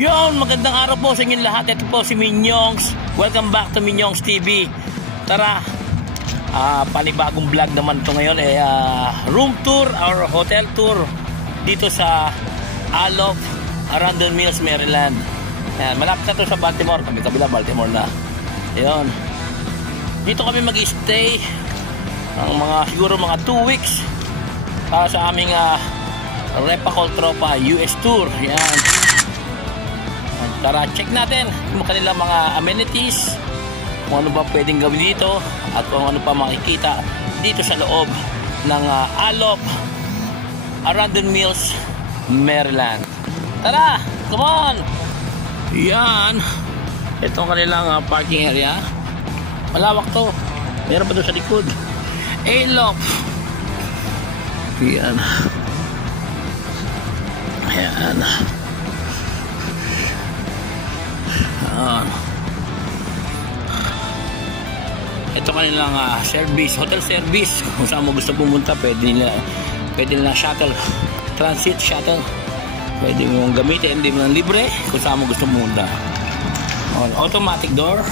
Yon, magandang araw po sa inyong lahat. Ito po si Minyongs. Welcome back to Minyongs TV. Tara, panibagong vlog naman ito ngayon. Room tour or hotel tour dito sa Alof, Arundel Mills, Maryland. Ayan, malapit na ito sa Baltimore. Kabila Baltimore na. Yon. Dito kami mag-stay siguro mga 2 weeks para sa aming Repacol Tropa US Tour. Yan. Tara, check natin kung kanilang mga amenities, kung ano ba pwedeng gawin dito at kung ano pa makikita dito sa loob ng Alof, Arundel Mills, Maryland. Tara, come on! Yan. Itong kanilang parking area. Malawak to. Meron pa doon sa likod. Alof. Yan. Ayan. Ito kanilang service, hotel service. Kung saan mo gusto pumunta, pwede nila shuttle, transit shuttle. Pwede mong gamitin, hindi mo lang libre kung saan mo gusto pumunta. Automatic door.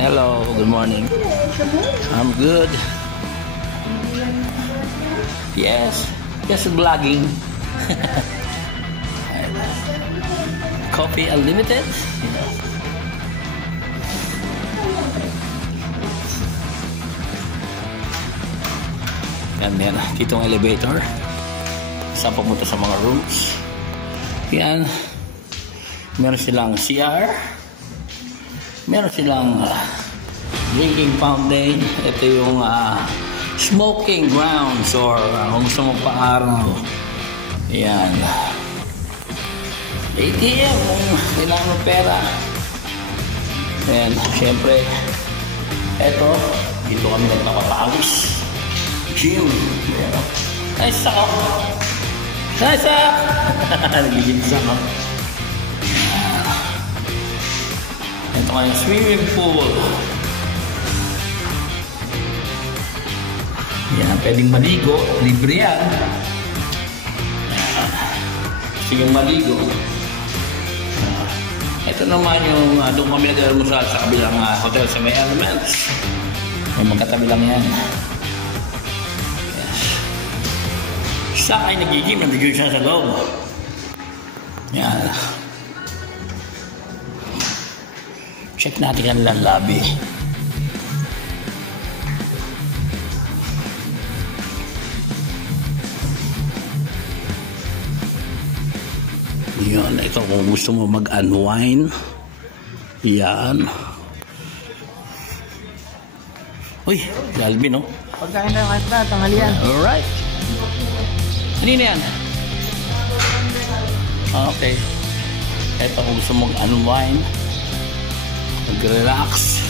Hello, good morning. I'm good. Yes, just vlogging. Coffee unlimited. Yan, dito ang elevator. Saan pumunta sa mga rooms. Yan. Meron silang CR. Meron silang drinking fountain. Ito yung smoking grounds or kung gusto mong paaraw. Yan. ATM kung kailangan mo pera. And syempre eto, dito kami nagpapawis. Gym. Nice ako. Nice ako. Nagigilsa ako. Ito nga yung swimming pool. Yan, pwedeng maligo. Libre yan. Sige maligo. Ito naman yung doon kami nag-almusal sa kabilang hotel sa may Elements. May magkatabi lang yan. Yes. Isa ay nagiging, nabigyo siya sa loob. Yan. Check natin ang lobby. Yan, ito kung gusto mo mag-unwind. Yan. Uy, Alvin, no? Pagkain na kanta, tanghalian. Alright. Kanina yan? Okay. Ito kung gusto mo mag-unwind, mag-relax.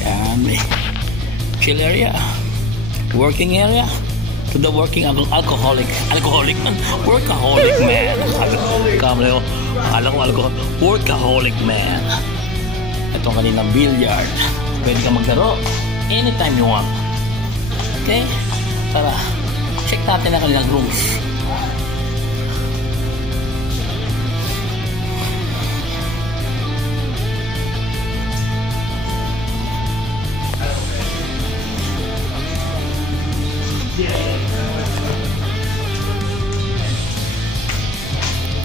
Ayan. Chill area. Working area. To the working workaholic man. Workaholic man. Itong kanilang billiard. Pwede ka maglaro anytime you want. Okay? Tara, check natin ang kanilang rooms.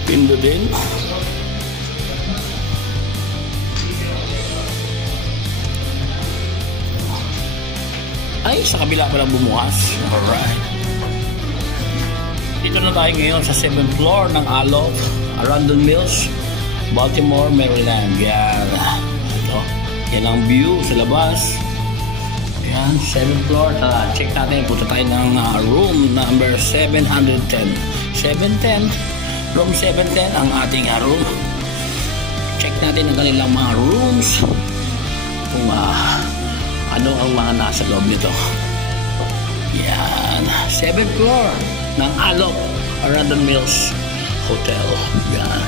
Pindo din. Ay, sa kabila palang bumukas. Alright. Dito na tayo ngayon sa 7th floor ng Alof, Arundel Mills, Baltimore, Maryland. Yan. Ito. Yan ang view sa labas. Yan, 7th floor. Tara, check natin. Punta tayo ng room number 710. 710. Room 710 ang ating room. Check natin ang kanilang mga rooms. Kung ano ang mga nasa loob nito. Yan. 7th floor ng Alof, Arundel Mills Hotel. Yan.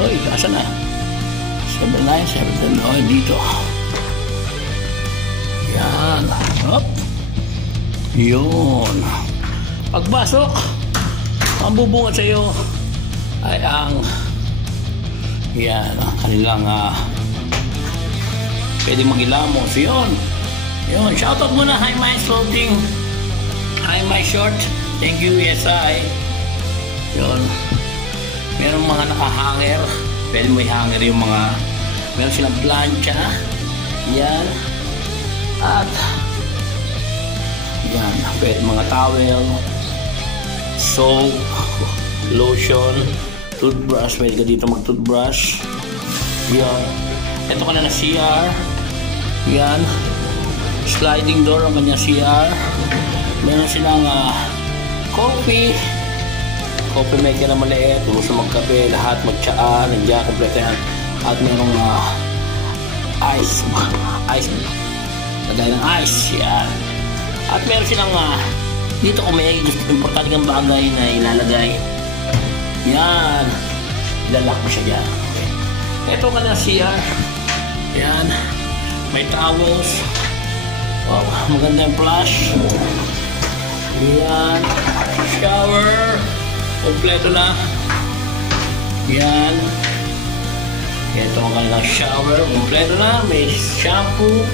Uy, asa na? 7-9, 7-10. Oh, dito. Yan. Hop. Yun. Pagpasok, ang bubungad sa iyo ay ang kanilang pwedeng mag-ilamos. Yun, shoutout muna. Hi My Clothing, Hi My Short, thank you ESI. Yun, meron mga nakahanger, pwede mo i-hanger yung mga, meron silang plancha. Yan, at yan, pwede mga towel, soap, lotion, toothbrush, pwede ka dito mag-toothbrush. Yan, ito ka na CR. Yan, sliding door ang kanya CR. Meron silang coffee maker na maliit, gusto magkape, lahat magtsaa, nandiyan, kompleto yan. At merong ice, lagay ng ice. Yan, at meron silang dito kung may importante kang bagay na ilalagay, yan, ilalak mo siya dyan. Okay. Ito ka na CR. Yan, may towels. Wow, maganda yung flush. Yan, shower, kompleto na. Yan, ito ang kanilang shower, kompleto na. May shampoo,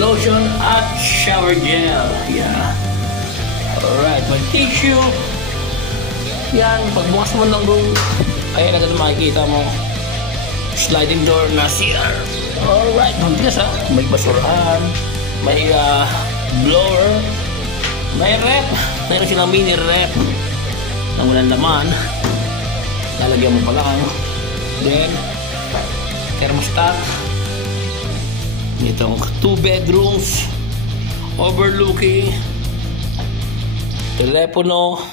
lotion, at shower gel. Yan, alright, may tissue. Yan, pagbukas mo ng room, ayan agad makikita mo sliding door na CR. Alright, mabilis may basurahan, may blower, may rep, meron silang mini rep na walang laman, lalagyan mo pa lang. Then thermostat, itong 2 bedrooms overlooking telepono,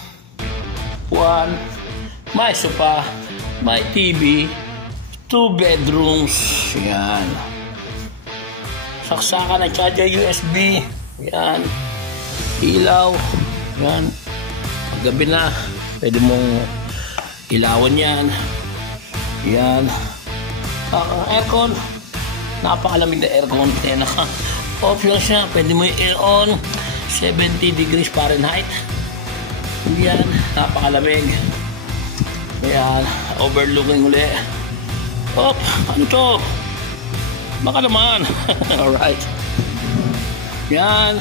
may sofa, may TV, 2 bedrooms. Yan, saksakan ng charger USB. Yan, ilaw. Yan, paggabi na pwede mong ilawan yan. Yan, aircon, napakalamig na aircon. Yan, option siya, pwede mo i-on 70 degrees Fahrenheit. Yan, napakalamig. Yan, overlooking uli. Ano to? Baka naman. Alright. Yan,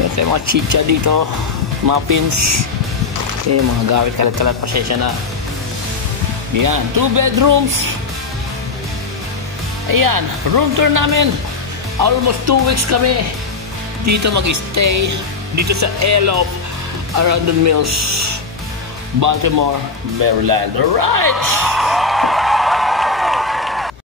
ito yung mga chicha dito, muffins. Okay, mga gawit kalat-kalat, pasensya na. Yan, 2 bedrooms. Ayan, room tour namin. Almost 2 weeks kami dito mag-stay, dito sa Elo Arundel Mills, Baltimore, Maryland. Alright!